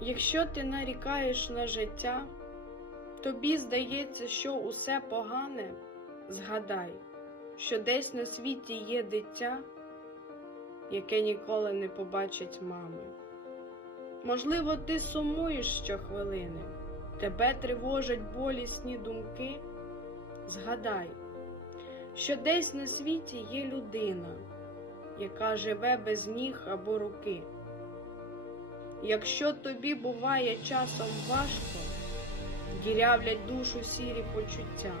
Якщо ти нарікаєш на життя, тобі здається, що усе погане, згадай, що десь на світі є дитя, яке ніколи не побачить мами. Можливо, ти сумуєш щохвилини, тебе тривожать болісні думки. Згадай, що десь на світі є людина, яка живе без ніг або руки. Якщо тобі буває часом важко, дірявлять душу сірі почуття,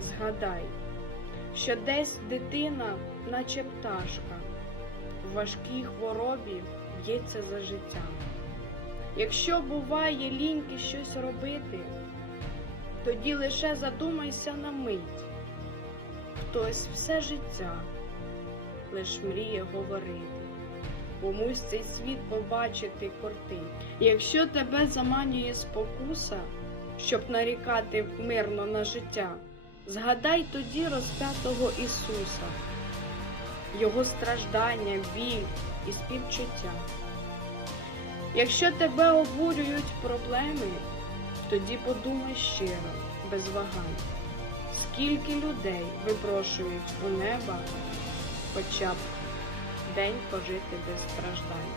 згадай, що десь дитина, наче пташка, в важкій хворобі б'ється за життя. Якщо буває ліньки щось робити, тоді лише задумайся на мить. Хтось все життя лиш мріє говорити, комусь цей світ побачити кортить. Якщо тебе заманює спокуса, щоб нарікати мирно на життя, згадай тоді розп'ятого Ісуса, Його страждання, біль і співчуття. Якщо тебе обурюють проблеми, тоді подумай щиро, без вагань, скільки людей випрошують у неба хоча б день пожити без страждань.